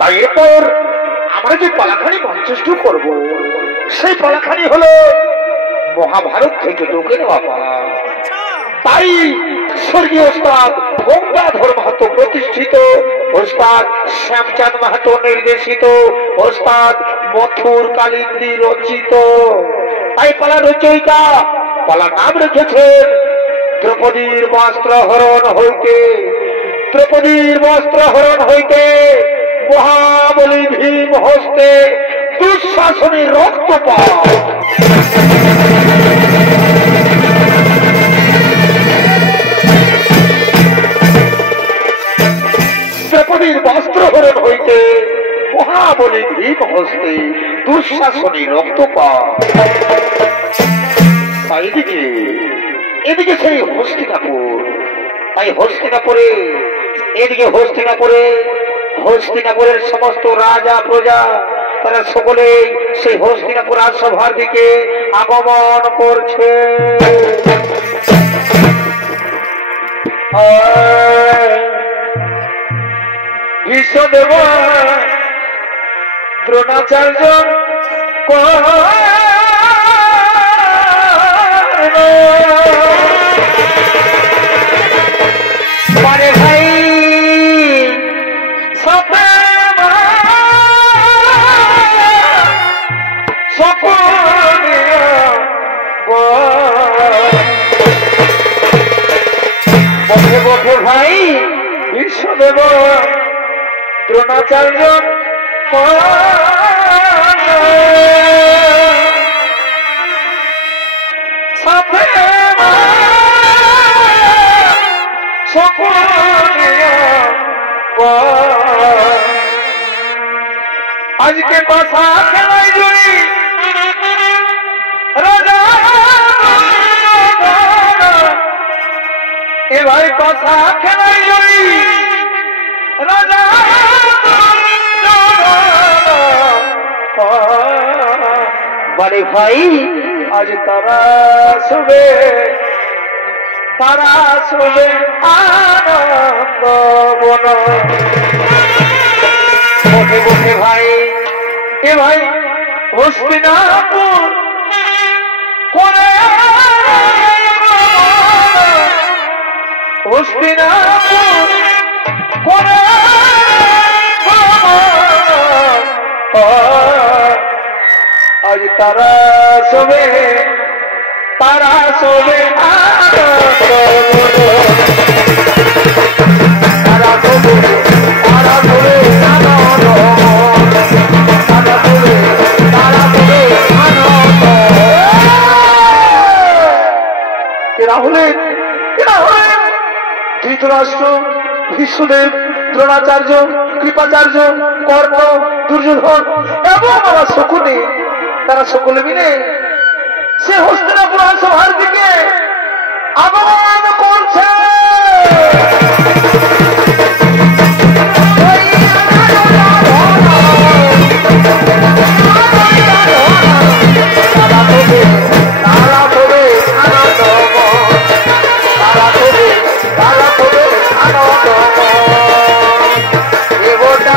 তাই এরপর আমরা যে পালাখানি মঞ্চস্থ করব সেই পালাখানি হলো মহাভারত থেকে ঢুকে নেওয়া পালা। তাই স্বর্গীয় ওস্তাদ গঙ্গাধর মাহাতো প্রতিষ্ঠিত, ওস্তাদ শ্যামচাঁদ মাহাতো নির্দেশিত, ওস্তাদ মথুর কালিন্দী রচিত। তাই পালা রচয়িতা পালা নাম রেখেছেন দ্রৌপদীর বস্ত্রহরণ হইতে, দ্রৌপদীর বস্ত্রহরণ হইতে মহাবলী ভীম হস্তে দুঃশাসনের রক্তপাত। দ্রৌপদীর বস্ত্রহরণ হইতে মহাবলী ভীম হস্তে দুঃশাসনের রক্তপাত। এদিকে এদিকে সেই হস্তিনাপুর। তাই হস্তিনাপুরে এদিকে হস্তিনাপুরের সমস্ত রাজা প্রজা তারা সকলেই সেই হস্তিনাপুর রাজসভার দিকে আগমন করছে। বিশ্বদেব দ্রোণাচার্য পারে ভাই সকলে বসে বসে ভাই বিশ্বদেব দ্রোণাচার্য সাথে আজকে পাশা খেলাই জুড়ি রাজা এবার পাশা খেলাই জুড়ি রাজা বারে ভাই আজ তারা শুবে আনন্দ বন বসে বসে ভাই এ ভাই হস্তিনাপুর করে হস্তিনাপুর করে আজ তারা শোবে ধৃতরাষ্ট্র ভীষ্মদেব দ্রোণাচার্য কৃপাচার্য কর্ণ দুর্যোধন এবং আমার শকুনি তারা সকলে মিলে সে হস্তিনাপুর সভার দিকে আগমন করছে। দেবতা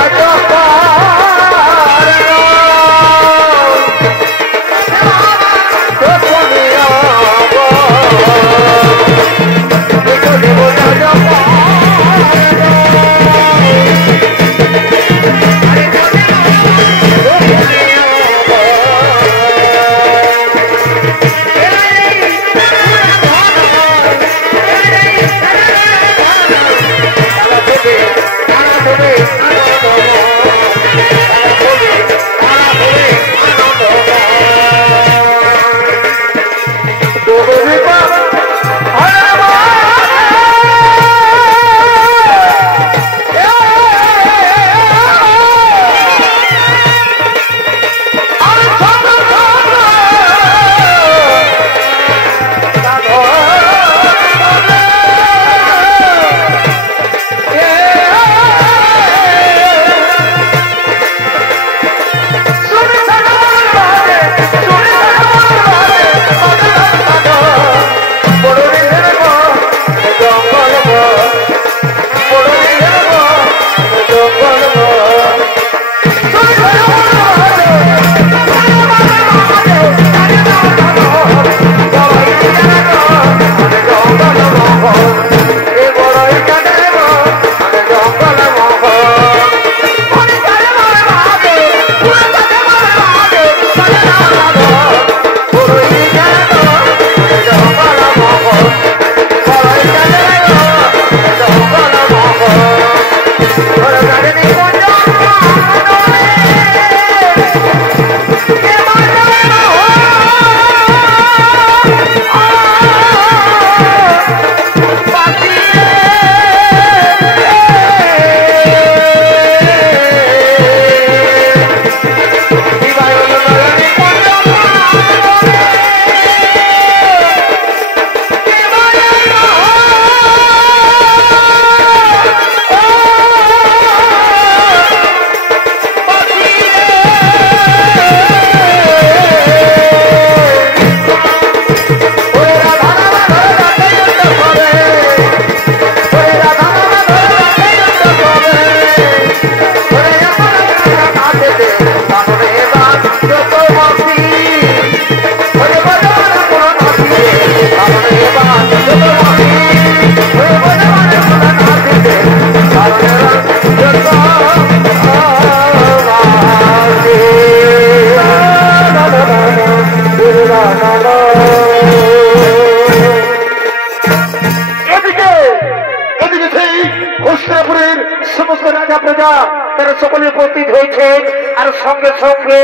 বলছেন আর সঙ্গে সঙ্গে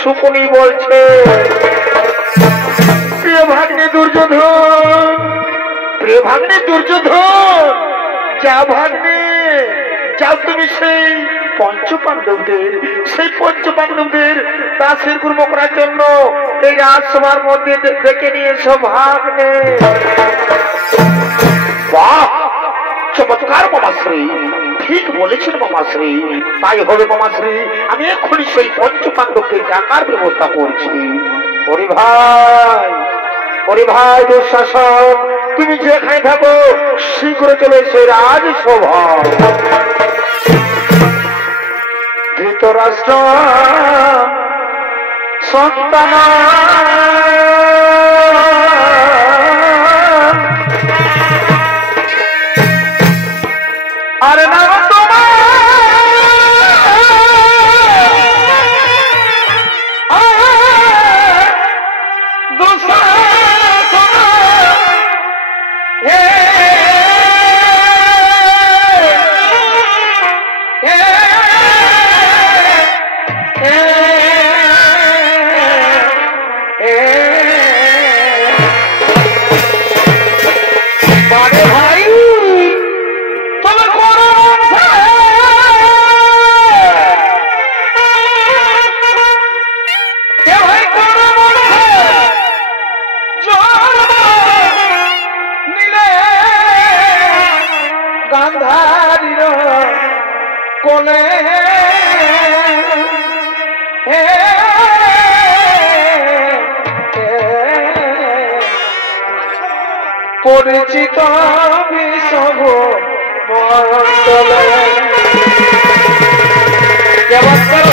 শকুনি বলছে, প্রিয় ভাগ্নে দুর্যোধন, প্রিয় ভাগ্নে দুর্যোধন, যা ভাগ্নে যাও তুমি সেই পঞ্চপাণ্ডবদের দাসের কর্ম করার জন্য এই রাজসভার মধ্যে ডেকে নিয়ে এসো ভাগ্নে। বাহ, চমৎকার মামাশ্রী, ঠিক বলেছেন মামাশ্রী, তাই হবে মামাশ্রী, আমি এক্ষুনি সেই পঞ্চপাণ্ডবকে ডাকার ব্যবস্থা করছি। ওরে ভাই, ওরে ভাই দুঃশাসন, তুমি যেখানে থাকো শীঘ্র চলে এসো রাজসভা। ধৃতরাষ্ট্র সন্তান আরে না পরিচিত বিষভ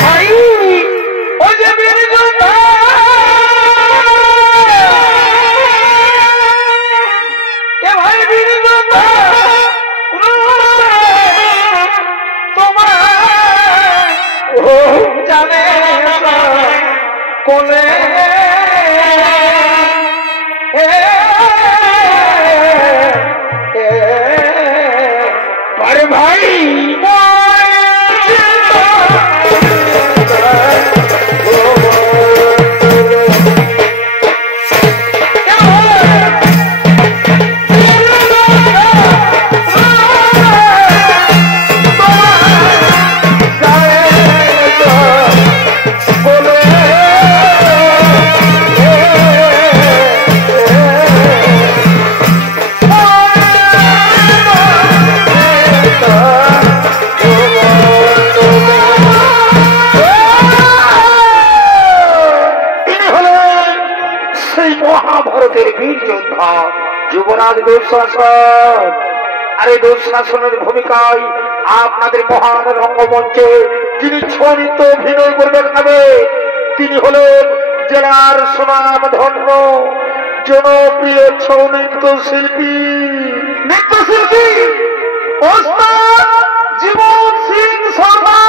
ভাই, ও যে বীর যোদ্ধা, এ ভাই বীর যোদ্ধা, তোমার জানে কোলে ভাই যুবরাজ দুঃশাসন। আর এই দুঃশাসনের ভূমিকায় আপনাদের মহান রঙ্গমঞ্চে যিনি ছড়িত অভিনয় করে দেখাবে তিনি হলেন জেলার সুনাম ধন্য জনপ্রিয় ছৌ নৃত্যশিল্পী ওস্তাদ জীবন সিং শর্মা।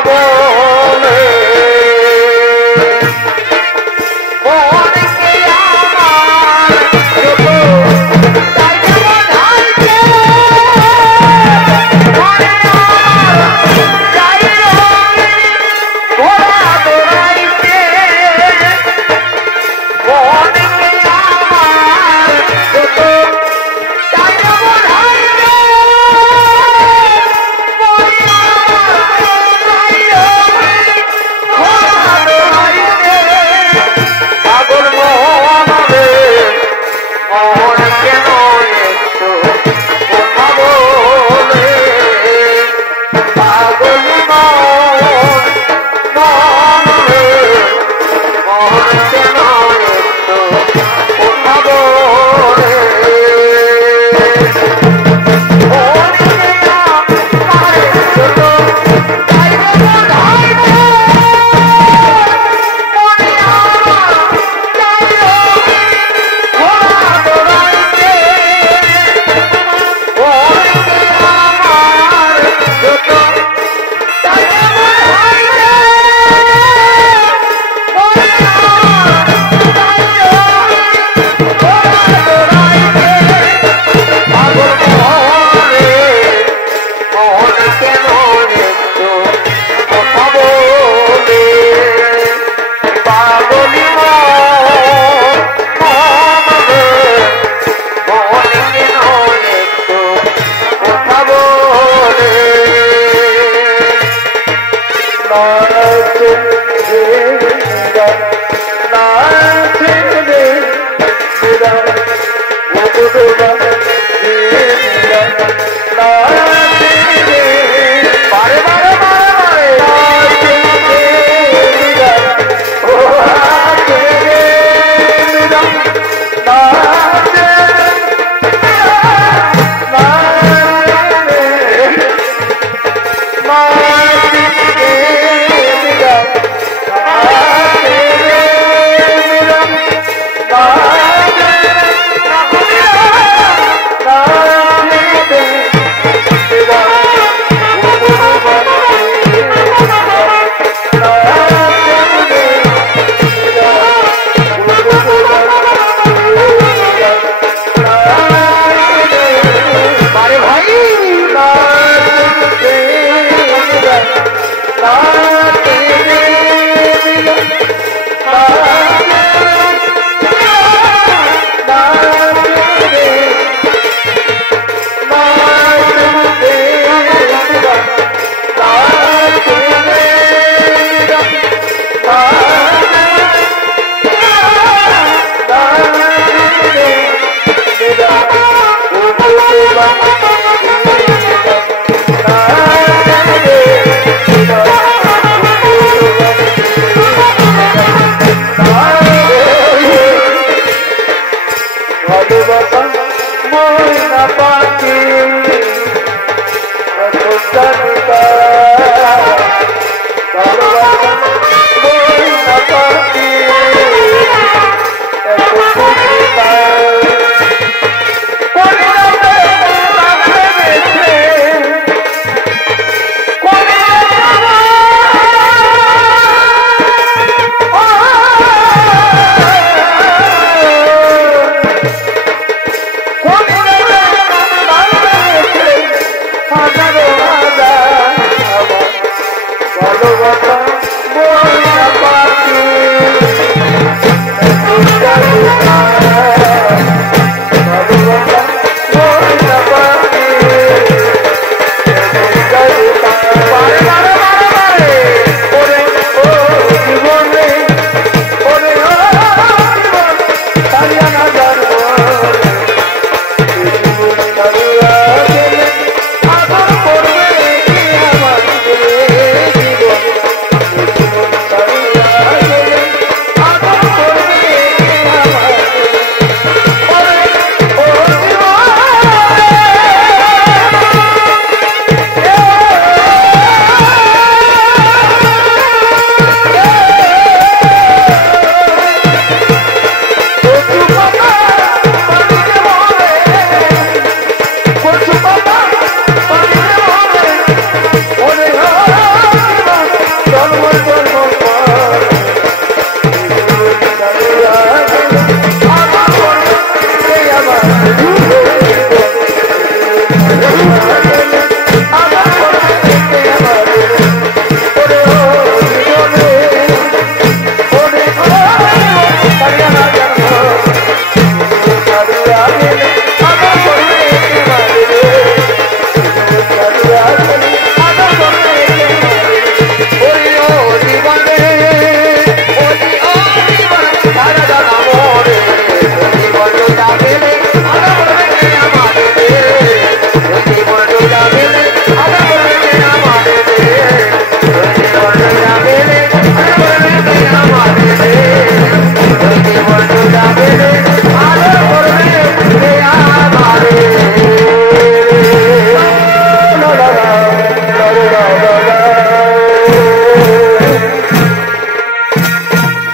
বলে মনকে আমার যত তাই বোঝাইতে মনে আমার যাই রঙিনী ঘোড়া দৌড়াইতে মনকে আমার যত তাই বোঝাইতে মনে আমার যাই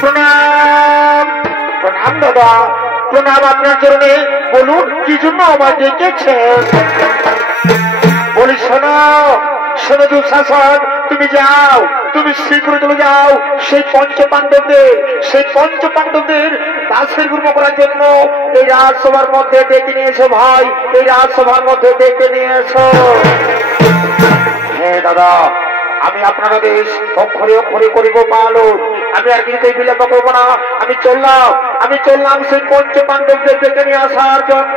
প্রণাম প্রণাম দাদা, প্রণাম আপনার চরণে। বলুন কি জন্য আমার ডেকেছেন? বলি শোনো শোনো দুঃশাসন, তুমি যাও, তুমি শীঘ্র চলে যাও সেই পঞ্চপাণ্ডবদের দাসের গ্রহণ করার জন্য এই রাজসভার মধ্যে ডেকে নিয়েছো ভাই, এই রাজসভার মধ্যে ডেকে নিয়েছো। হ্যাঁ দাদা, আমি আপনার দেশ অক্ষরে অক্ষরে করিব পালন। আমি আর কিছুতেই বিলম্ব করবো না। আমি চললাম সেই পঞ্চপাণ্ডবদের ডেকে নিয়ে আসার জন্য।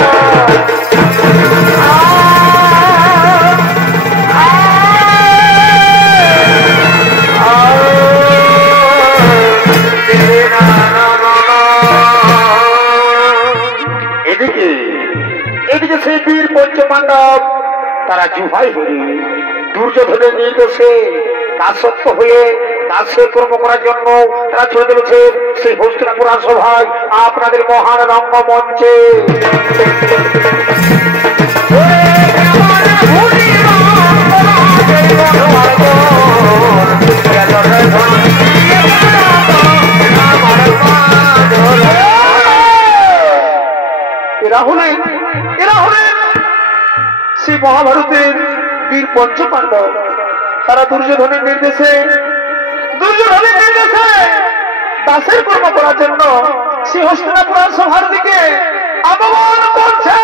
এদিকে সেই বীর পঞ্চপাণ্ডব তারা জুহাই হয়ে দুর্যোধনের নির্দেশে দাসত্ব হয়ে দাসের কর্ম করার জন্য তারা চলে চলেছে সেই হস্তিনাপুর সভায় আপনাদের মহান রঙ্গমঞ্চে। এরা হলেন সেই মহাভারতের বীর পঞ্চপাণ্ডব। তারা দুর্যোধনের নির্দেশে দাসের কর্ম করার জন্য সেই হস্তিনাপুর সভার দিকে আগমন করছে।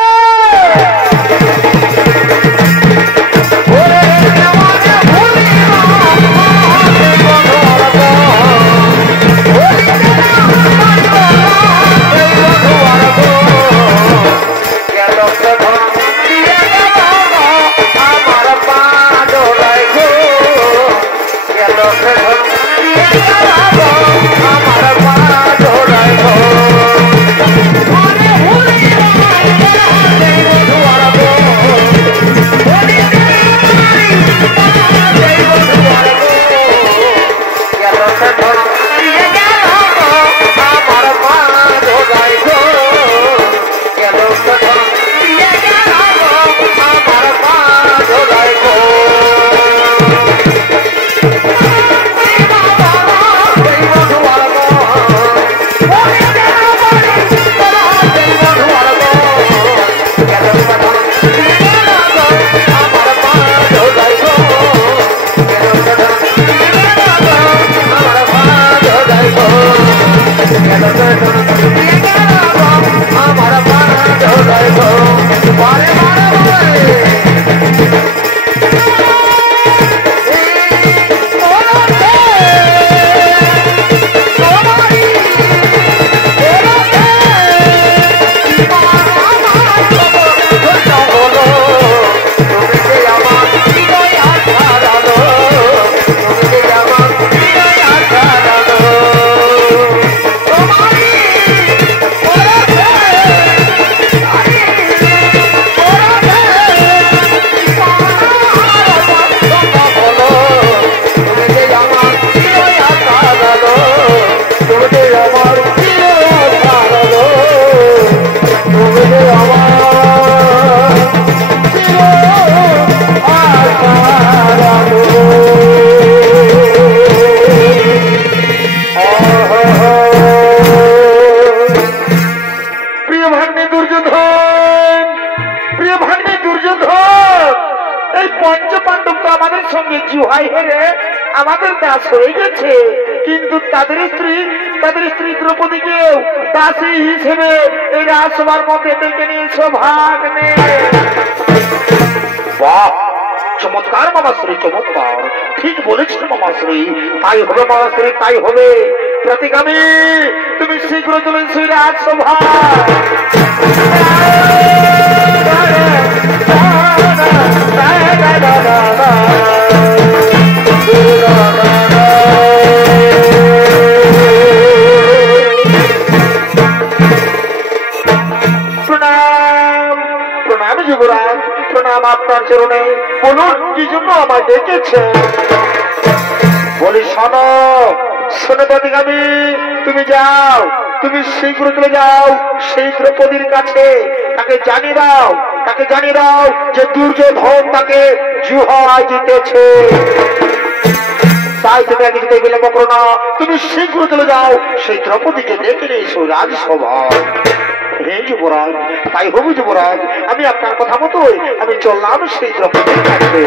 আমাদের দাস হয়ে গেছে, কিন্তু তাদের স্ত্রী দ্রৌপদীকেও দাসী হিসেবে এই রাজসভার মধ্যে ডেকে নিয়েছ ভাগ্নে। বাহ, চমৎকার মামাশ্রী, চমৎকার, ঠিক বলেছেন মামাশ্রী। তাই হবে মামাশ্রী, তাই হবে। প্রতিগামী তুমি শীঘ্র চলে সেই রাজসভা। প্রণাম যুবরাজ, প্রণাম আপনার চরণে। বলুন কি জন্য আমায় ডেকেছে? বলি শোনো প্রতিগামী, তুমি যাও, তুমি শীঘ্র চলে যাও সেই দ্রৌপদীর কাছে, তাকে জানিয়ে দাও তাকে জানিয়ে দাও যে দুর্যোধন তাকে জুহায় জিতেছে। তাই তুমি আগে যেতে বিলম্ব করো না, তুমি শীঘ্র চলে যাও সেই দ্রৌপদীকে দেখে নিয়ে এসো রাজসভায়। হে যুবরাজ, তাই হবু যুবরাজ, আমি আপনার কথা মতোই আমি চললাম সেই দ্রৌপদীর কাছে।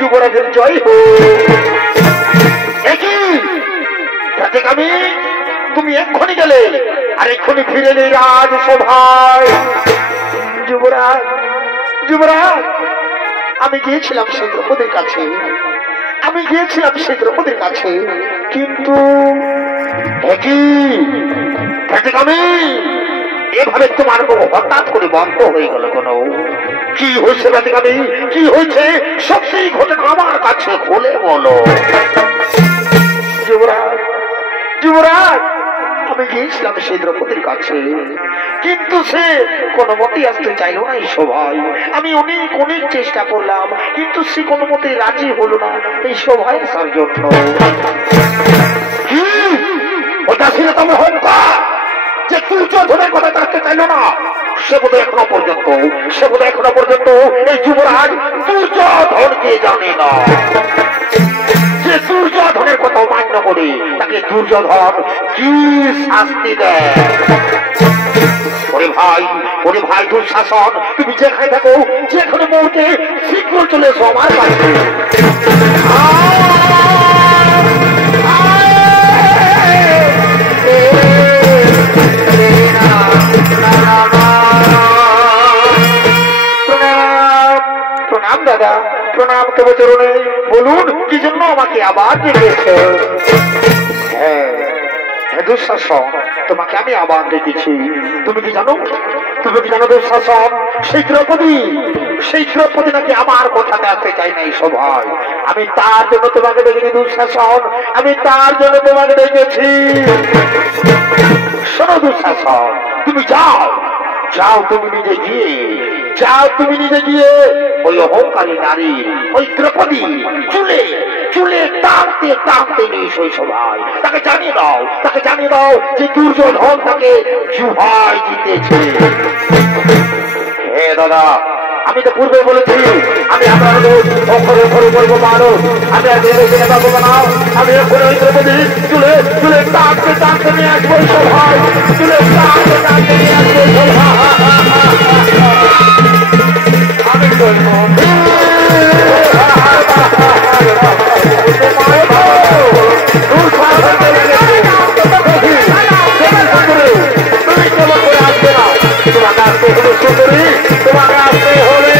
যুবরাজের জয় হোক। আমি তুমি এক্ষুনি গেলে আর এক্ষুনি ফিরে নেই রাজসভায়। যুবরাজ, যুবরাজ, আমি গিয়েছিলাম সেই দ্রৌপদীর কাছে, আমি গিয়েছিলাম সেই দ্রৌপদীর কাছে, কিন্তু আমি এভাবে তোমার হঠাৎ করে বন্ধ হয়ে গেল কেন? কি হয়েছে রাধিকামি, কি হয়েছে? সত্যি ঘটনা আমার কাছে খুলে বলো। যুবরাজ, যুবরাজ, আমি গিয়েছিলাম সেই দ্রৌপদীর কাছে, কিন্তু সে কোনো মতেই আসতে চাইল না এই সভায়। আমি অনেক অনেক চেষ্টা করলাম, কিন্তু সে কোনো মতেই রাজি হলো না এই সভায় আসার জন্য। ওটা ছিল তোমার অহংকার যে দুর্যোধনের কথা থাকতে চাইল না। সে বোধ এখনো পর্যন্ত এই যুবরাজ দুর্যোধনকে জানে না। যে দুর্যোধনের কথা মান্য করে তাকে দুর্যোধন কি শাস্তি দেয়। ওরে ভাই দুঃশাসন, তুমি যেখানে থাকো, যেখানে মুহূর্তে শীঘ্র চলে এসো আমার কাছে। প্রণাম দাদা, প্রণাম তবে চরণে। বলুন কি জন্য আমাকে আবার ডেকেছে? হ্যাঁ দুঃশাসন, তোমাকে আমি আবার ডেকেছি। তুমি কি জানো দুঃশাসন, সেই দ্রৌপদী নাকি আমার কথাতে আসতে চাই না এই সভায়। আমি তার জন্য তোমাকে ডেকেছি দুঃশাসন, আমি তার জন্য তোমাকে ডেকেছি। শোনো দুঃশাসন, তুমি যাও, তুমি নিজে গিয়ে ওই অহংকারী নারী, ওই দ্রৌপদী চুলে টানতে নিয়ে সেই সভায় তাকে জানিয়ে দাও যে দুর্যোধন তাকে জুহায় জিতেছে। হে দাদা, আমি তো পূর্বে বলেছি আমি আপনাদের অক্ষরে বলবো মানুষ, আমি আর বলবো না। আমি এখন ওই দ্রৌপদী চুলে টানতে নিয়ে আসবো সভায়, চুলে টানতে নিয়ে আসবো সভায়। আমি বলবো তোমাকে আসতে হবে।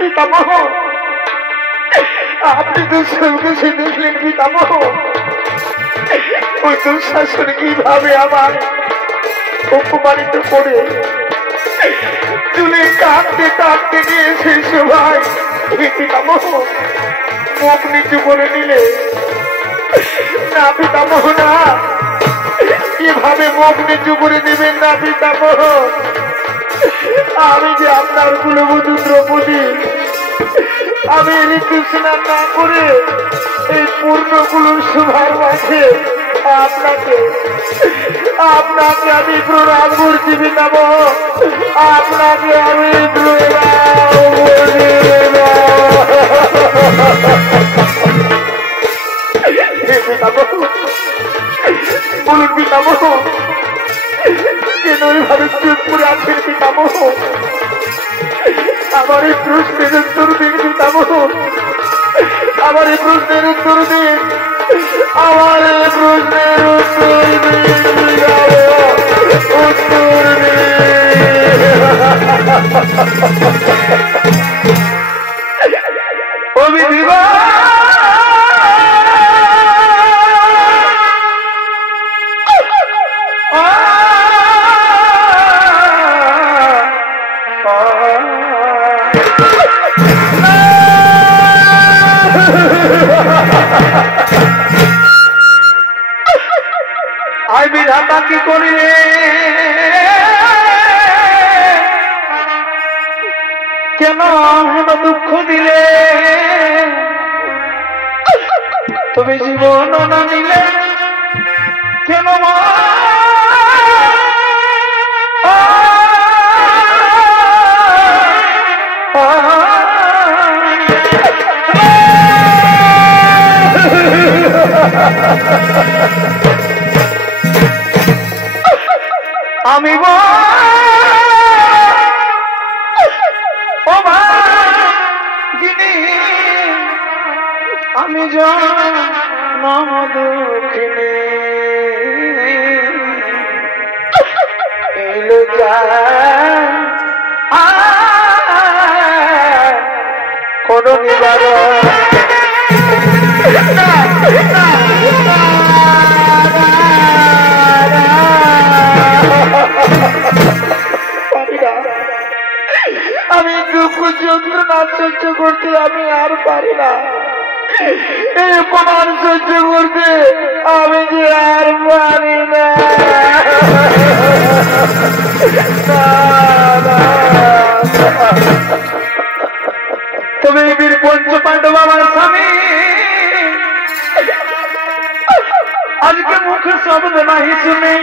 পিতামহ, আপনি তো সবকিছু দেখলেন পিতামহ। ওই দুঃশাসন কিভাবে আমার অপমানিত করে তুলে কাঁদতে কাঁদতে নিয়েছে সবাই। পিতামহ মুখ নিচু করে নিলে না পিতামহ, না এভাবে মুখ নিচু করে দিবেন না পিতামহ। আমি যে আপনার কুলবধূ দ্রৌপদী, আমি ঋতু স্নান না করে এই পূর্ণ কুল সভার মাঝে আপনাকে আপনাকে আমি প্রণাম করছি পিতামহ, আপনাকে আমি প্রণাম করছি। বলুন পিতামহ, কেন এইভাবে চুপ করে আছেন পিতামহ? আমার এই প্রশ্নের উত্তর দিন পিতামহ, আমার এই প্রশ্নের উত্তর দিন, আমার এই প্রশ্নের উত্তর দিন, উত্তর দিন। আই বিধাতা কি করিলে কেন হেন দুঃখ দিলে, তুমি জীবন না নিলে কেন আমি আমি জনম দুঃখিনী এলো কোন নিবারণ আমি দুঃখ যন্ত্রণা সহ্য করতে আমি আর পারি না, এই অপমান সহ্য করতে আমি যে আর পারি না। তবে বীর পঞ্চ পাণ্ডব আমার স্বামী আজকে মুখে শব্দ নাহি শুনে,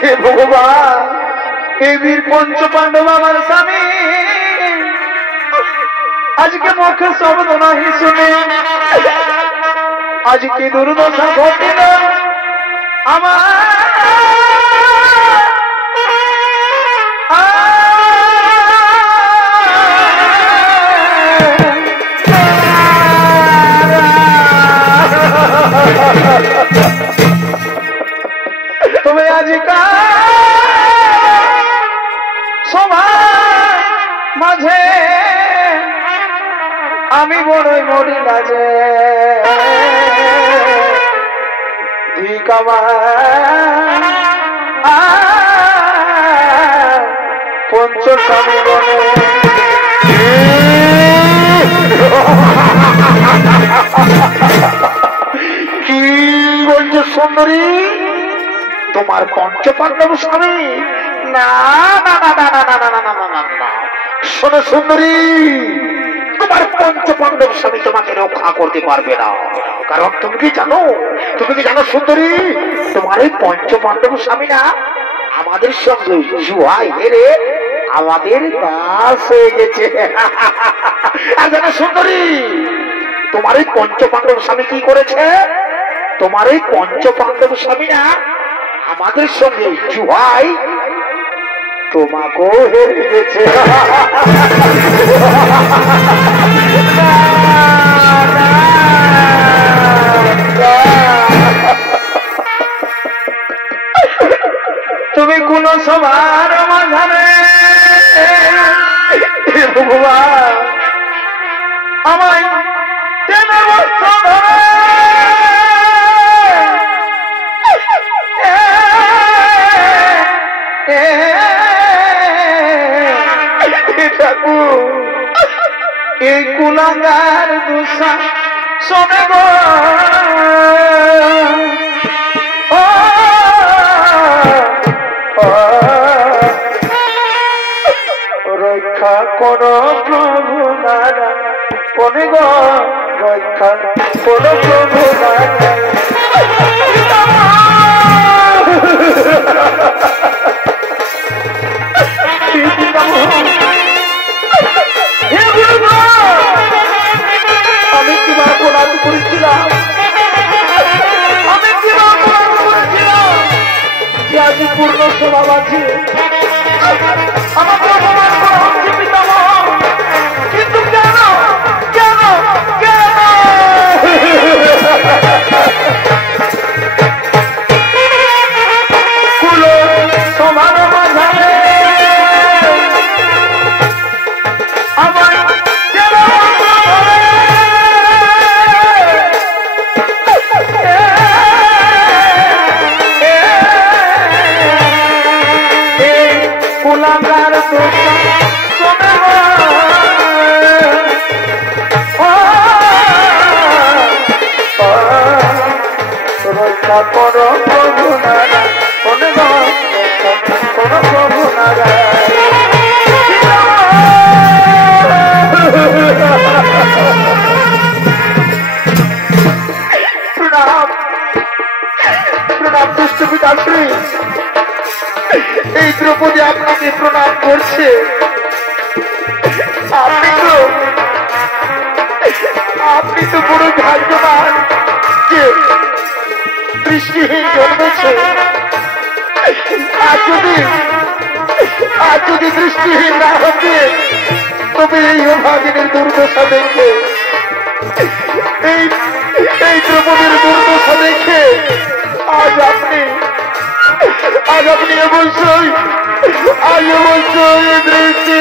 হে ভগবান এই বীর পঞ্চ পাণ্ডব আমার স্বামী আজকে মুখে শব্দ নাহি শুনে, আজকে দুর্দশা ঘটিল আমার তুমি আজকাল সবার মাঝে আমি বড়ই মরি লাজে, পঞ্চস্বামী বনে কি বলছো সুন্দরী, তোমার পঞ্চপাণ্ডব স্বামী? না না না না না না না না না না না, শোনো সুন্দরী, তোমার পঞ্চপাণ্ডব স্বামী তোমাকে রক্ষা করতে পারবে না। কারণ তুমি কি জানো সুন্দরী, তোমার এই পঞ্চপাণ্ডব স্বামী না আমাদের সঙ্গে জুয়ায় হেরে আমাদের দাস হয়ে গেছে। আর জানো সুন্দরী, তোমার এই পঞ্চপাণ্ডব স্বামী কি করেছে? তোমার এই পঞ্চপাণ্ডব স্বামী না আমাদের সঙ্গে জুয়ায় তোমাকেও হেরে গেছে। তুমি কোন সবার মাঝারে ভগবান দেখবো এই কুলাঙ্গার দুসা শোনে গো রক্ষা করো প্রভু নারায়ণ কোনে গো রক্ষা করো প্রভু নারায়ণ আমি কিভাবে অপরাধ করেছিলাম যে আজ পূর্ণ স্বভাব আছে আমাকে অপমান করা হচ্ছে পিতামহ কিন্তু কেন কেন কেন কুলো সমান মাঝারে আমার কেন কুলাঙ্গার রক্ষা করো প্রভু নারায়ণ কোনে গো রক্ষা করো প্রভু নারায়ণ প্রণাম প্রণাম দুষ্ট পিতাশ্রী এই দ্রৌপদী আপনাকে প্রণাম করছে আপনি তো বড় ভাগ্যবান যে দৃষ্টিহীন জন্মেছে আর যদি দৃষ্টিহীন না হতে তবে এই অভাগিনীর দুর্দশা দেখে এই দ্রৌপদীর দুর্দশা দেখে আজ আপনি অবশ্যই দৃষ্টি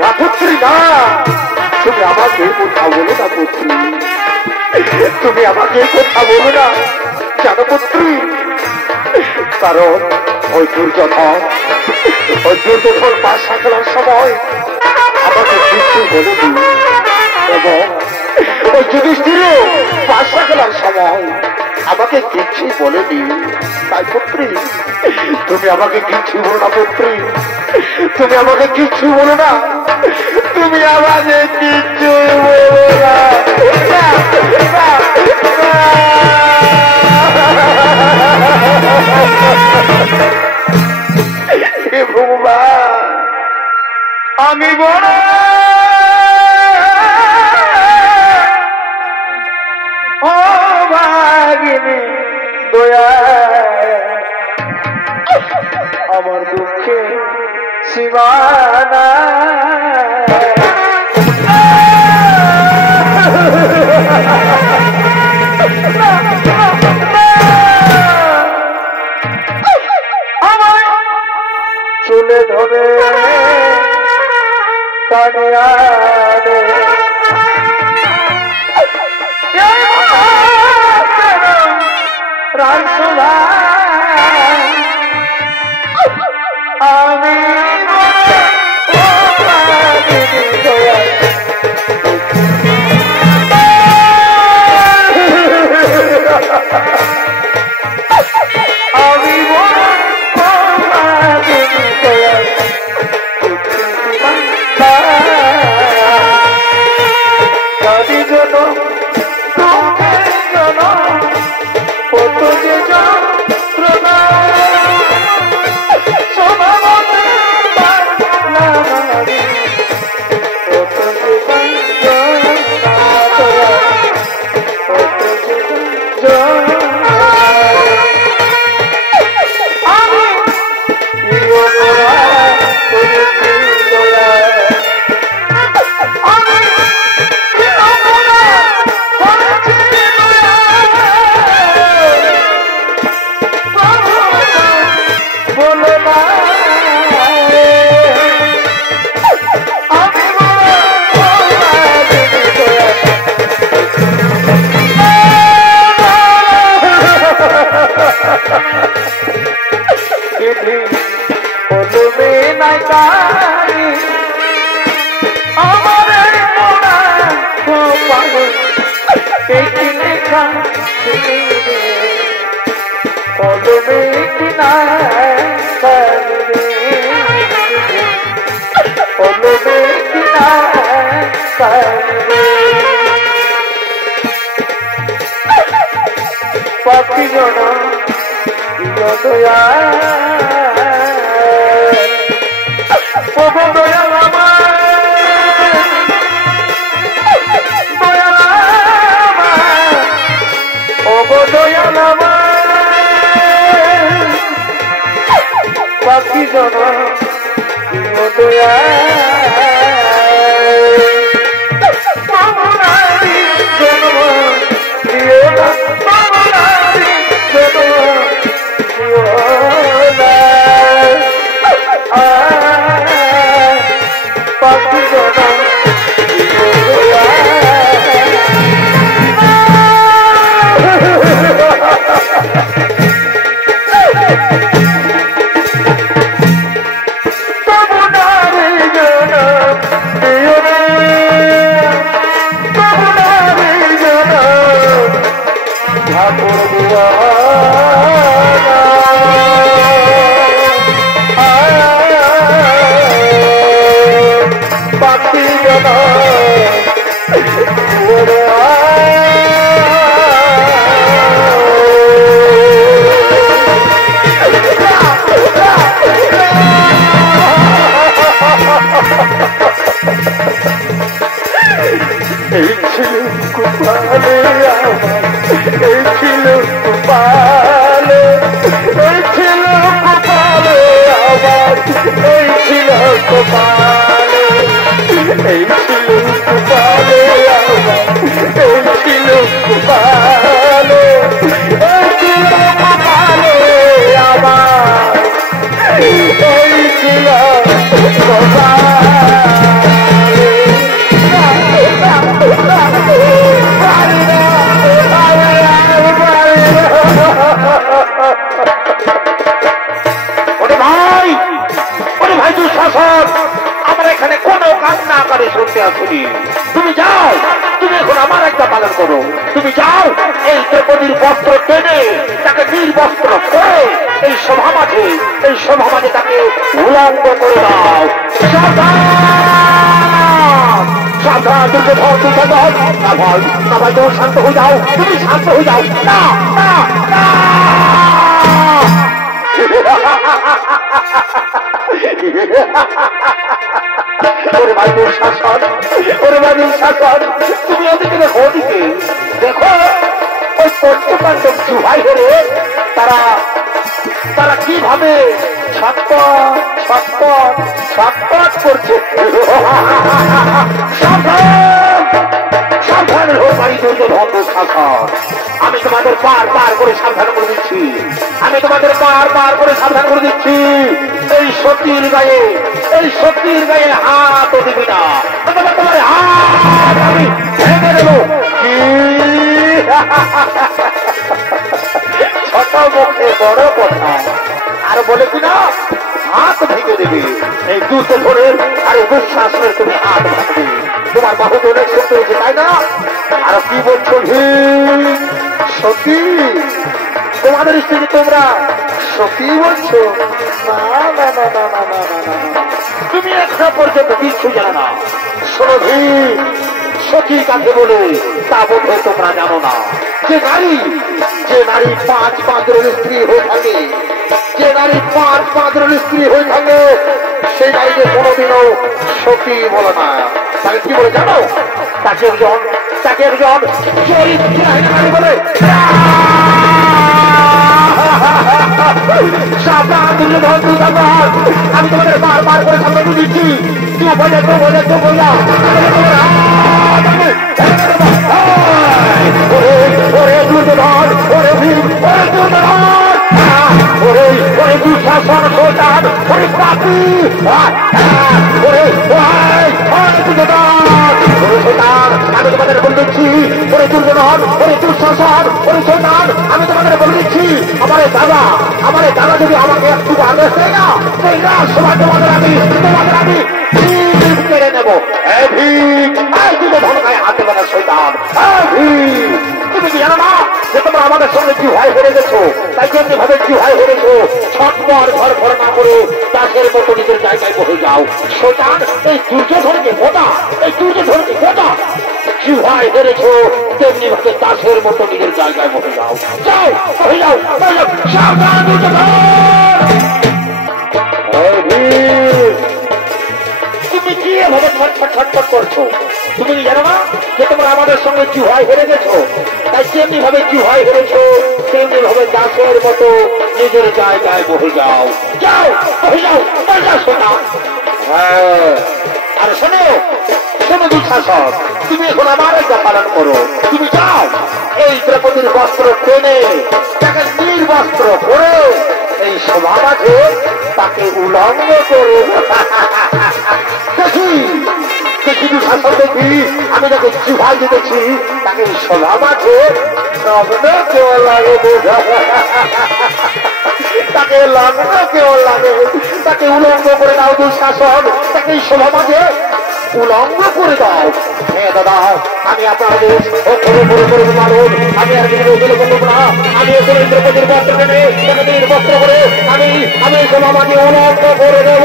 না পুত্রী না তুমি আমাকে কথা বলো না পুত্রী তুমি আমাকে কথা বলো না জানো পুত্রী কারণ ওই দুর্যোধন পাশা খেলার সময় আমাকে কিছু বলে দিই এবং ওই যুধিষ্ঠিরও পাশা খেলার সময় আমাকে কিছুই বলেনি তাই পুত্রী তুমি আমাকে কিছু বলো না পুত্রী তুমি আমাকে কিছু বলো না তুমি আমাকে কিছু বলো না হে ভগবান আমি বড় অভাগিনী দয়া আমার দুঃখে সীমানা চুলে ধরে কানিয়া রাজসভা আমি কত যে জন দয়া দয়াল আমার দয়াল দয়াল আমার পাখি জন দয়া তুমি যাও, তুমি এখন আমার একটা পালন করো। তুমি যাও, এই দ্রৌপদীর বস্ত্র টেনে তাকে নির্বস্ত্র করে এই সভা মাঝে তাকে উলঙ্গ করে দাও। সাবধান দুর্যোধন, দুর্যোধন, না ভয়, না ভয়, তুমি শান্ত হয়ে যাও, তুমি শান্ত হয়ে যাও। না না না ওরে ভাই শাসন, ওরে ভাই শাসন, তুমি ওদিকে দেখো, ওদিকে দেখো ওই পঞ্চপাণ্ডব জুহাই হেরে তারা কিভাবে ছটপট করছে। সাবধান হোক ভাই দুর্যোধন শাসন, আমি তোমাদের বার করে সাবধান করে দিচ্ছি, আমি তোমাদের বার করে সাবধান করে দিচ্ছি। এই সতীর গায়ে হাত দিবি না, তোমার হাত আমি ভেঙে দেব। ছোট মুখে বড় কথা, আর বলে কিনা হাত ভেঙে দেবে। এই দুর্যোধনের আর দুঃশাসনের তুমি হাত ভাঙবে, তোমার বাহু অনেক সত্য হয়েছে, তাই না? আর কি বলছো সত্যি? তোমাদের স্ত্রী তোমরা সত্যি বলছো? না না না না না না না, তুমি একটা পর্যন্ত কিছু জানো না। শোনো সখী কাকে বলে তা বোধ তোমরা জানো না। যে নারী 5 স্ত্রী হয়ে থাকে, যে নারী 5 স্ত্রী হয়ে থাকে, সেই নারীকে কোনোদিনও সখী বলে না। তাকে কি বলে জানো? তাকে একজন বলে। আমি তোমাদের বার করে সামনে দিচ্ছি, তুই বলে দুর্যোধন, ওরে ভীম, ওরে দুর্যোধন, ওরে দুঃশাসন শোষণ, ওরে পাপি, ওরে দুর্যোধন, আমি তোমাদের বলে দিচ্ছি, ওরে দুর্যোধন, ওরে দুঃশাসন, ওরে শোষণ, আমি তোমাদের বলে দিচ্ছি, আমার দাদা যদি আমাকে একটু আদেশ দেয় না, সেই রাত সময় তোমাদের আমি কেড়ে নেবো। দুর্যোধন গায়ে হাতে বানা শৈতান, তুমি কি জানো না যে তোমরা আমাদের সঙ্গে কি ভয় হেরে গেছো? তাই জন্য ভাবে কি ভয় হেরেছো, ছটপট ঘর না করে দাসের মতো নিজের জায়গায় বসে যাও। শৈতান এই দুর্যোধনকে গোটা জিহায় হেরেছো তেমনি ভাবে দাসের মতো নিজের জায়গায় বসে যাও। যাও হয়ে যাও, সাবধান দুর্যোধন। তুমি কি এভাবে ছটফট করছো? তুমি জানো না যে তোমরা আমাদের সঙ্গে জিহায় হেরে গেছো? তাই তেমনি ভাবে জিহায় হেরেছো তেমনি ভাবে দাসের মতো নিজের জায়গায় বসে যাও। যাও হয়ে যাও, শোনা। হ্যাঁ, আর শোনো শোনো দুঃশাসক, তুমি এখন আমার আজ্ঞা পালন করো। তুমি যাও এই দ্রৌপদীর বস্ত্র টেনে তাকে নির্বস্ত্র করে এই সভা মাঝে তাকে উলঙ্গ করে দেখি দেখি দুঃশাসক, দেখি আমি তাকে জিহায় যেতেছি তাকে সভা মাঝে নগ্ন কেউ লাগে, তাকে লগ্ন কেউ লাগে, তাকে উলঙ্গ করে দাও দুঃশাসন, তাকে সভা মাঝে উলঙ্গ করে দাও। হ্যাঁ দাদা, আমি আপনাদের মানুষ, আমি আর কিছু বলব না। আমি দ্রৌপদীর বস্ত্র নেবে বস্ত্র করে আমি আমি সভা মাঝে উলঙ্গ করে দেব।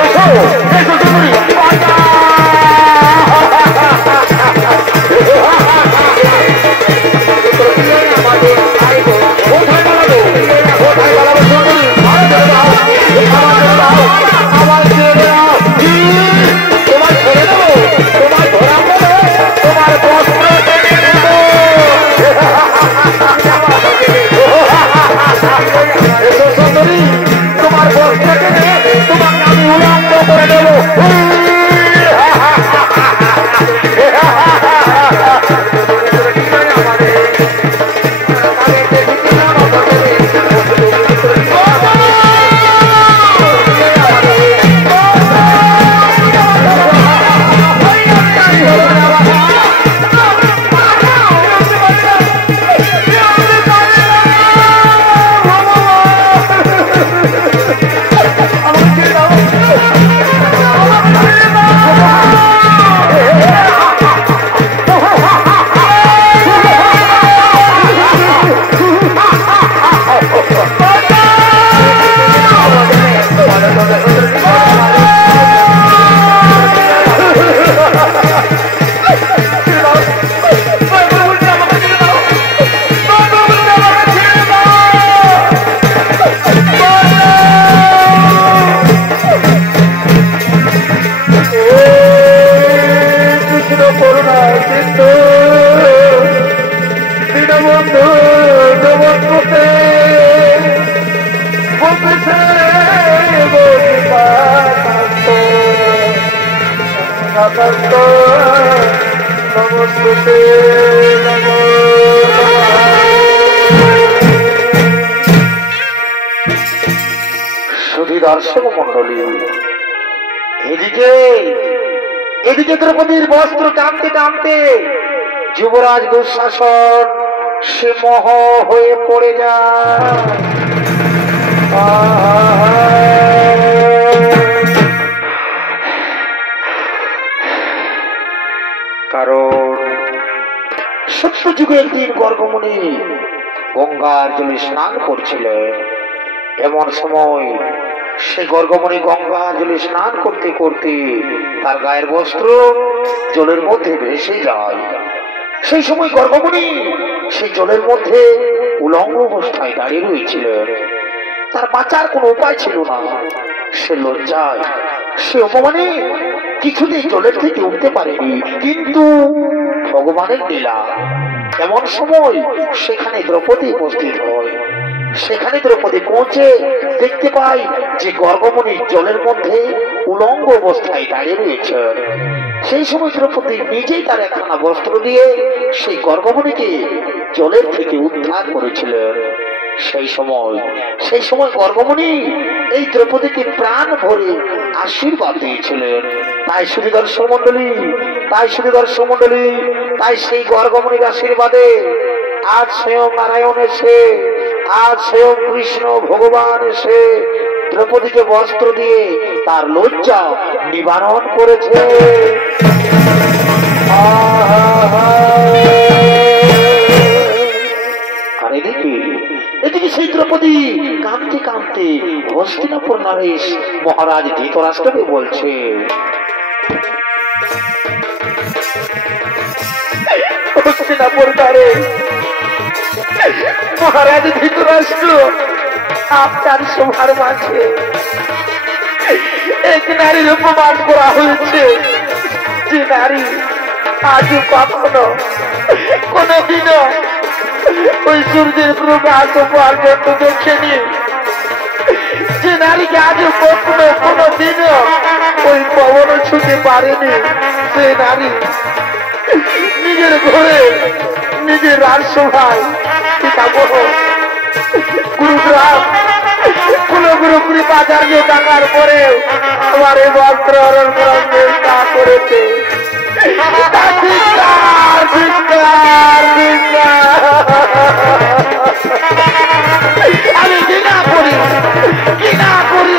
এসো এসো তুমি দর্শক মন্ডলী, এদিকে এদিকে দ্রৌপদীর বস্ত্র টানতে টানতে যুবরাজ দুঃশাসন সে মোহ হয়ে পড়ে যায়। কারণ সত্য যুগে একদিন গর্গমুনি গঙ্গার জলে স্নান করছিলেন। এমন সময় সে গর্গমুনি গঙ্গা জলে স্নান করতে করতে তার গায়ের বস্ত্র জলের মধ্যে ভেসে যায়। সেই সময় গর্গমুনি সেই জলের মধ্যে উলঙ্গ অবস্থায় দাঁড়িয়ে রয়েছিলেন। তার বাঁচার কোনো উপায় ছিল না। সে লজ্জায় সে অপমানে কিছুতেই জলের থেকে উঠতে পারেনি। কিন্তু ভগবানের লীলা, এমন সময় সেখানে দ্রৌপদী উপস্থিত হয়। সেখানে দ্রৌপদী পৌঁছে দেখতে পাই যে গর্গমুনি জলের মধ্যে উলঙ্গ অবস্থায় দাঁড়িয়ে রয়েছে। সেই সময় দ্রৌপদী নিজেই তার একখানা বস্ত্র দিয়ে সেই গর্গমুনিকে জলের থেকে উদ্ধার করেছিলেন। সেই সময় গর্গমুনি এই দ্রৌপদীকে প্রাণ ভরে আশীর্বাদ দিয়েছিলেন। তাই শুধু দর্শক মন্ডলী, তাই সেই গর্গমুনির আশীর্বাদে আজ স্বয়ং নারায়ণ এসে, আজ স্বয়ং কৃষ্ণ ভগবান এসে দ্রৌপদীকে বস্ত্র দিয়ে তার লজ্জা নিবারণ করেছে। আর এদিকে সেই দ্রৌপদী কাঁদতে কাঁদতে হস্তিনাপুর নরেশ মহারাজ ধৃতরাষ্ট্রকে বলছে, হস্তিনাপুর নরেশ মহারাজ ধৃতরাষ্ট্র, আপনার সভার মাঝে এক নারীর অপমান করা হয়েছে, যে নারী আজ কখনো কোনদিনও ওই সূর্যের প্রকাশ পর্যন্ত দেখেনি, যে নারীকে আজ কখনো কোনদিনও ওই পবন ছুঁতে পারেনি, সে নারী নিজের ঘরে নিজের রাজসভায় পিতামহ গুরুগ্রাম কুলগুরু কৃপাচার্য টাকার পরে আমার এই বস্ত্র হরণ করার চেষ্টা করেছে। আমি ঘৃণা করি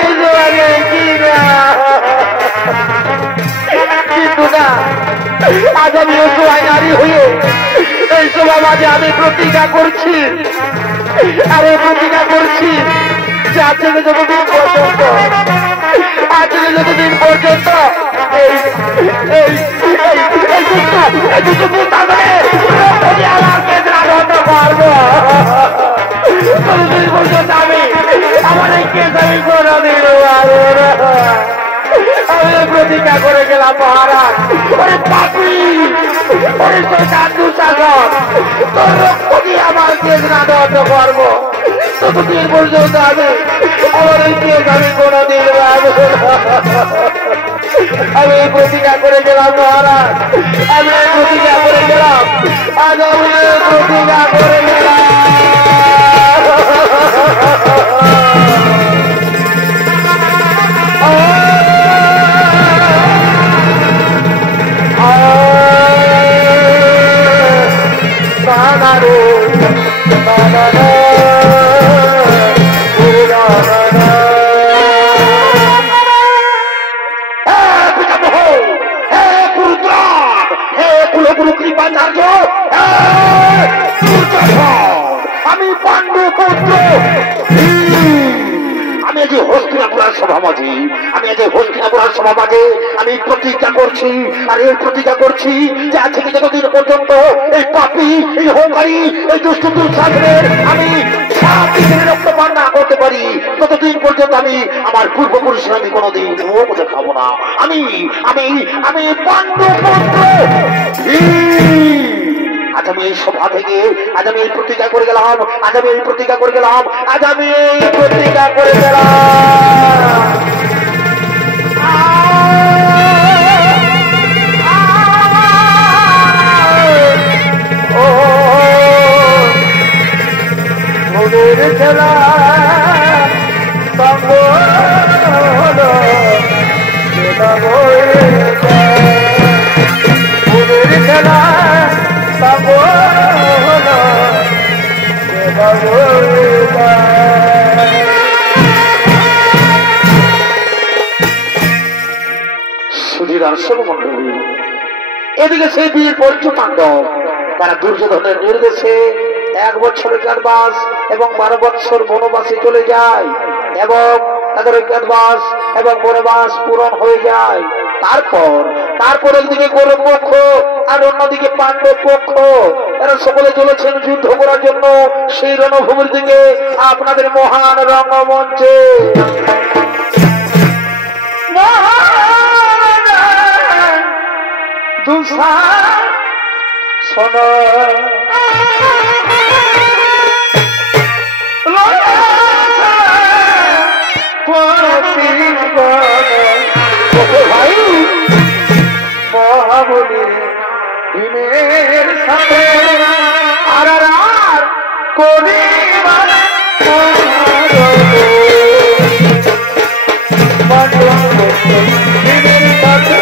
এই জোয়ারে কিন্তু না, আজ আমি অসহায় নারী হয়ে এই সভা মাঝে আমি প্রতিজ্ঞা করছি, আর এই প্রতিজ্ঞা করছি যে আজ থেকে যতদিন পর্যন্ত আমি প্রতিজ্ঞা করে গেলাম মহারাজ, ওরে পাপি ওরে সরকার দুঃশাসন, তোর রক্ত দিয়ে আমার কেস না দণ্ড করবো, ততদিন পর্যন্ত আমি আমার এই কেস আমি কোনদিন আমি প্রতিজ্ঞা করে গেলাম মহারাজ, আমি প্রতিজ্ঞা করে গেলাম, আজ আমি প্রতিজ্ঞা করে গেলাম। আমি পাণ্ডু পুত্র, আমি আজ হস্তিনাপুরের সভা মাঝে আমি প্রতিজ্ঞা করছি, আর এই প্রতিজ্ঞা করছি যে আজ থেকে যতদিন পর্যন্ত এই পাপী, এই হোমকারী, এই দুষ্ট দুঃশাসনের আমি রক্তপান না করতে পারি, ততদিন পর্যন্ত আমি আমার পূর্বপুরুষের আমি কোনোদিন কোথাও খাবো না। আমি আমি আমি পাণ্ডু পুত্র, আজ আমি এই সভা থেকে আজ আমি এই প্রতিজ্ঞা করে গেলাম, আজ আমি এই প্রতিজ্ঞা করে গেলাম, আজ আমি এই প্রতিজ্ঞা করে গেলাম। ও মোদের খেলা সঙ্গ মোদের খেলা এদিকে সেই বীর পঞ্চপাণ্ডব তারা দুর্যোধনের নির্দেশে 1 বছর জ্ঞাতবাস এবং 12 বছর বনবাসে চলে যায়, এবং তাদের জ্ঞাতবাস এবং বনবাস পূরণ হয়ে যায়। তারপর একদিকে কৌরব পক্ষ আর অন্যদিকে পাণ্ডব পক্ষ, এরা সকলে চলেছেন যুদ্ধ করার জন্য সেই রণভূমির দিকে, আপনাদের মহান রঙ্গমঞ্চে। ভাই মহাবলী ভীমের সাথে আর কবি ভীমের সাথে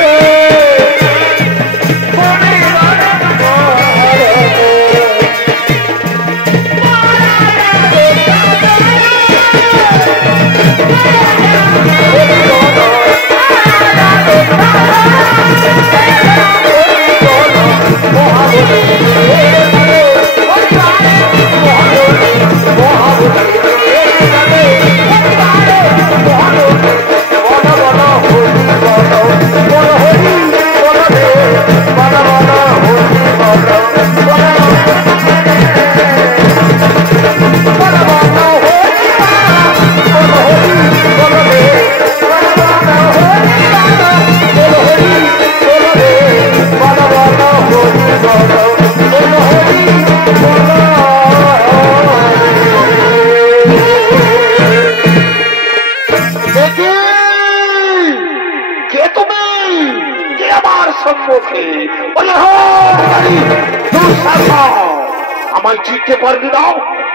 আমায় চিনতে পারবি না?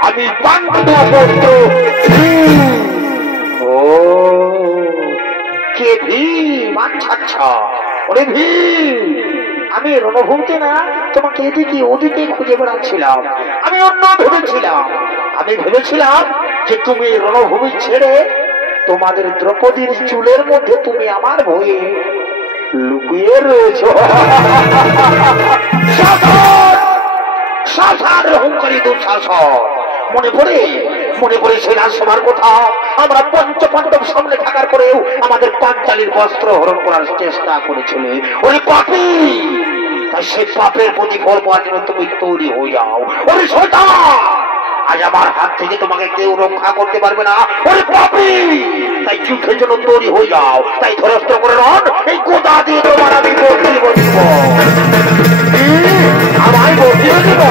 আমি পাণ্ডব পুত্র। ও কে ভীম? আচ্ছা আচ্ছা, ওরে ভীম, আমি রণভূমিতে না তোমাকে এদিকে ওদিকে খুঁজে বেড়াচ্ছিলাম। আমি অন্য ভেবেছিলাম, আমি ভেবেছিলাম যে তুমি রণভূমি ছেড়ে তোমাদের দ্রৌপদীর চুলের মধ্যে তুমি আমার ভয়ে লুকিয়ে রয়েছো। শাসন অহংকারী দুঃশাসন। মনে পড়ে সেই রাজসভার কথা, আমরা পঞ্চপাণ্ডব সামনে থাকার পরেও আমাদের পাঞ্চালীর বস্ত্র হরণ করার চেষ্টা করেছিল। ওই পাপী, তাই সেই পাপের প্রতিফল পাওয়ার জন্য তুমি তৈরি হয়ে যাও। ওরে শয়তান, আজ আমার হাত থেকে তোমাকে কেউ রক্ষা করতে পারবে না। ওরে পাপী, তাই যুদ্ধের জন্য তৈরি হয়ে যাও। তাই ধরস্ত করে রন, এই গোদা দিয়ে তোমার আমি বদলি বলব, আমায় বদলিয়ে দিব।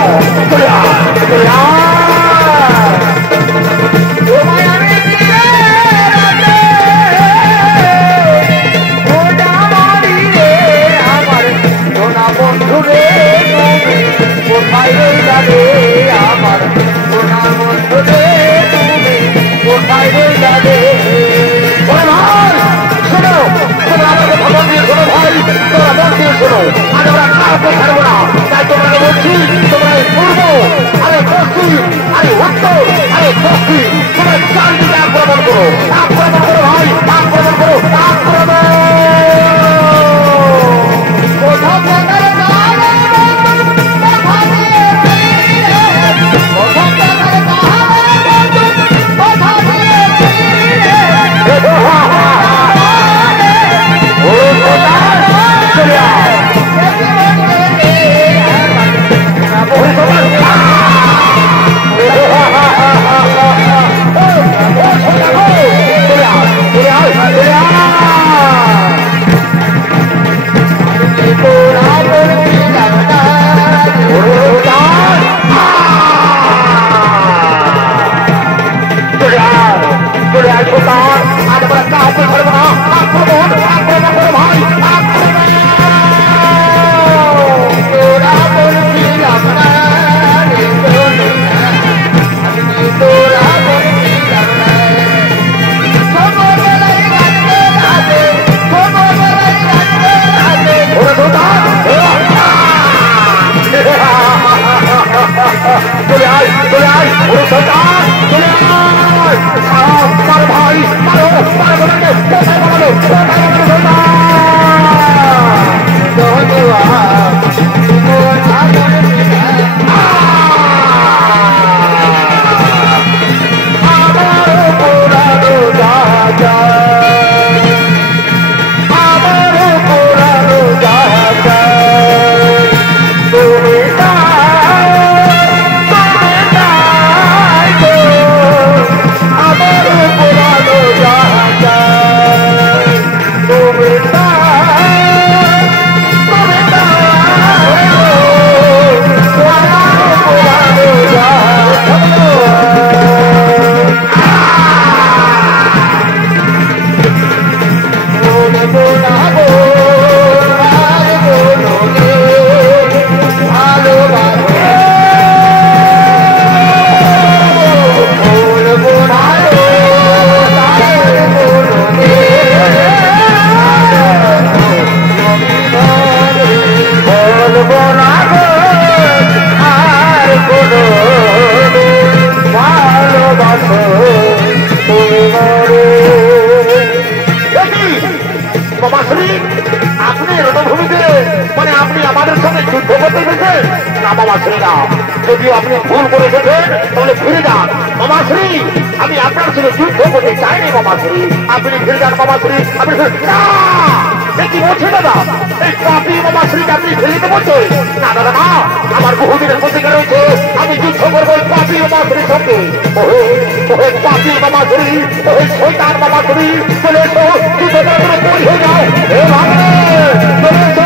যদি আপনি ভুল করে দেখেন তাহলে ফিরে যান মামাশ্রী। আমি আপনার সঙ্গে যুদ্ধ করতে চাইনি মামাশ্রী, আপনি ফিরে যান মামাশ্রী। আপনি কি বলছেন দাদা? এই পাপি মামাশ্রীকে আপনি ফিরে দিতে বলছেন? না দাদা না, আমার বহুদিনের প্রতিজ্ঞা রয়েছে, আমি যুদ্ধ করবো এই পাপি মামাশ্রীর সঙ্গে। ওহে পাপি মামাশ্রী, ওহে শৈতান মামাশ্রী, চলে এসো, যুদ্ধ করার তৈরি হয়ে যাও। হে ভাগ্নে চলে এসো।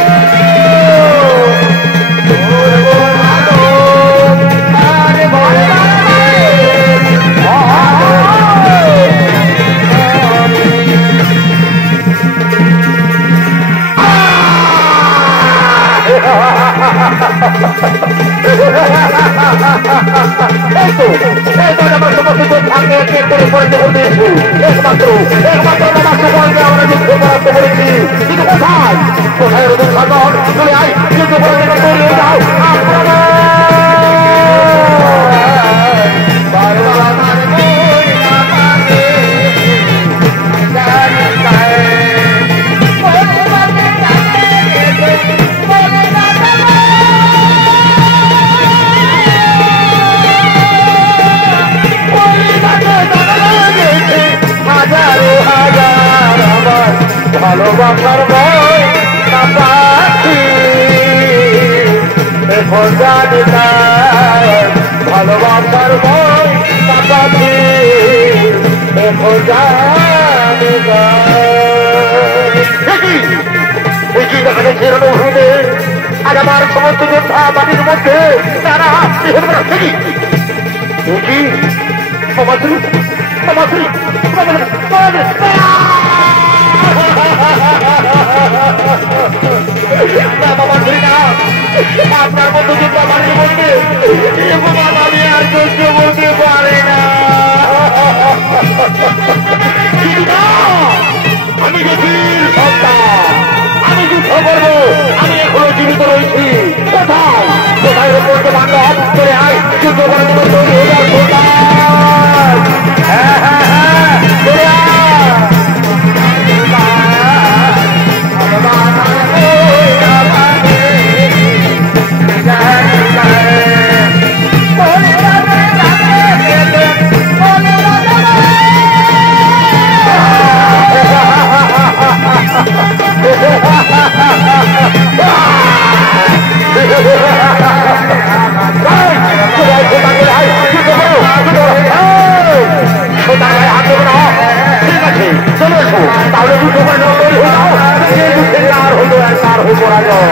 Ha ha ha ha ha ha ha! এই তো আমার সমস্ত ভাগ্যে একে করে পড়ে দিয়েছি। একমাত্র আমার সকলকে আমরা যুদ্ধ পরাস্ত করেছি। কিন্তু কোথায় কোথায় রোদন সাগর চলে আয়, যুদ্ধ করার জন্য তৈরি হয়ে যাও। ভালোবাসার বই না পাখি এখন জানি ভালোবাসার বই না পাখি এখন জানি দেখা যাচ্ছে রণভূমিতে আর আমার সমস্ত যোদ্ধা বাড়ির মধ্যে তারা আপনার মতো যোদ্ধা বাড়ির মধ্যে আমি আর সহ্য বলতে পারি না। আমি গভীর সন্তান, আমি যুদ্ধ করবো, আমি এখনো জীবিত রয়েছি। কোথায় কোথায় করতে বান্ধব করে আয়, যুদ্ধ করার জন্য তৈরি হয়ে যাও সন্তান। হ্যাঁ হ্যাঁ হ্যাঁ চলে আয়। তাহলে দুটো করে তৈরি হয়ে যাও, আর হলো একবার হয়ে পড়া যাও।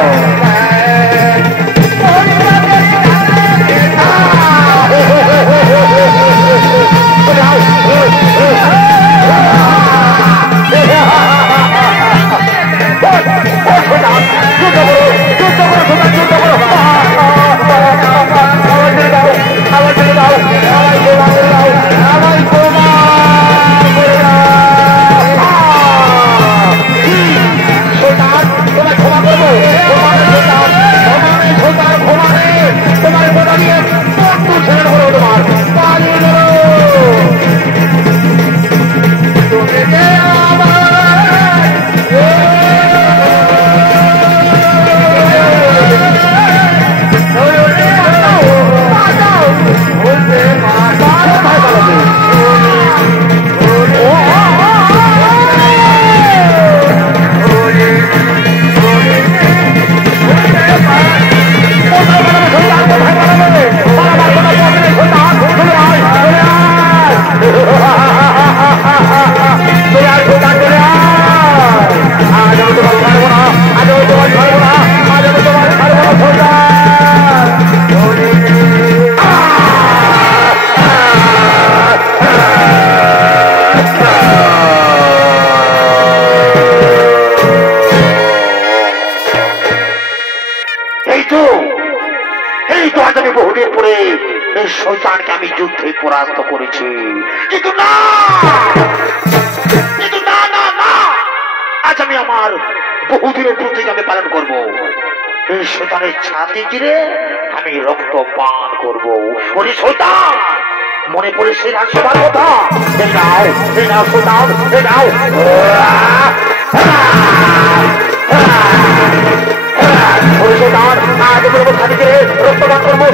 শয়তানকে আমি যুদ্ধে পরাস্ত করেছি। কিন্তু না কিন্তু না না না, আজ আমি আমার বহুদিনের প্রতীক আমি পালন করব। এই শয়তানের ছাতি চিরে আমি রক্ত পান করব। ওরে শয়তান, মনে পড়ে সেই রাজসভার কথা? এই নাও শয়তান, এই নাও। ওরে শয়তান, আজ বলবো ছাতি চিরে রক্ত পান করবো।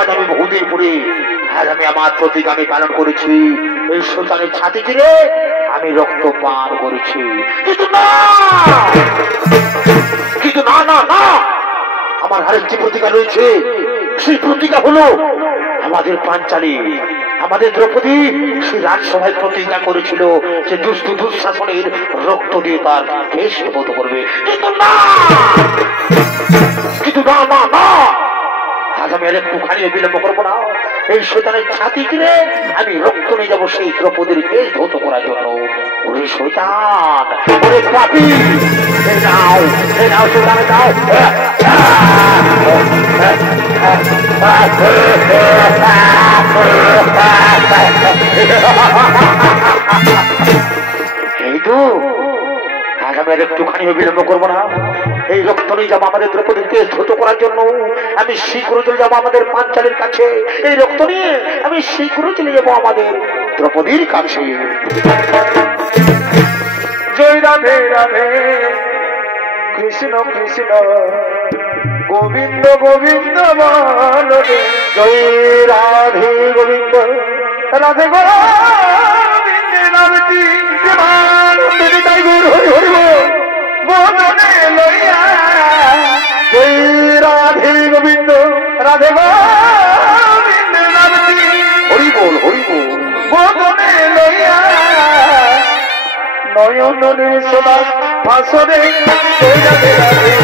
আজ আমি বহুদিন পরে আজ আমি আমার প্রতীক আমি পালন করেছি। এই শয়তানের ছাতি চিরে আমি রক্ত পান করেছি। কিন্তু না না না, আমার আরেকটি প্রতিজ্ঞা রয়েছে। সেই প্রতিজ্ঞা হলো আমাদের পাঞ্চালী আমাদের দ্রৌপদী সেই রাজসভায় প্রতিজ্ঞা করেছিল যে দুষ্ট দুঃশাসনের রক্ত দিয়ে তার দেশ হেফাজত করবে, কিন্তু না না না, আজ আমি আর একটুখানি বিলম্ব করবো না। এই শয়তানের ছাতি কিনে আমি রক্ত নিয়ে যাবো সেই দ্রৌপদীর দেশ ধৌত করার জন্য। ওরে শয়তান, ওরে পাপী, নাও নাও শয়তানে নাও। এই তো আগামী আর একটুখানি বিলম্ব করবো না। এই রক্ত নিয়ে যাবো আমাদের দ্রৌপদীকে ধৌত করার জন্য। আমি শীঘ্র চলে যাবো আমাদের পাঞ্চালের কাছে। এই রক্ত নিয়ে আমি শীঘ্র চলে যাবো আমাদের দ্রৌপদীর কাছে। জয় রাধে রাধে, কৃষ্ণ কৃষ্ণ গোবিন্দ গোবিন্দ বলবে। জয় রাধে গোবিন্দ রাধে গোবিন্দ নামটি তাই গুরু হরিব বদনে লইয়া। জয় রাধে গোবিন্দ রাধে গোবিন্দ নামটি হরি বল হরি বল বদনে লইয়া। নয়নের সোনা ভাসরে জয় রাধে রাধে।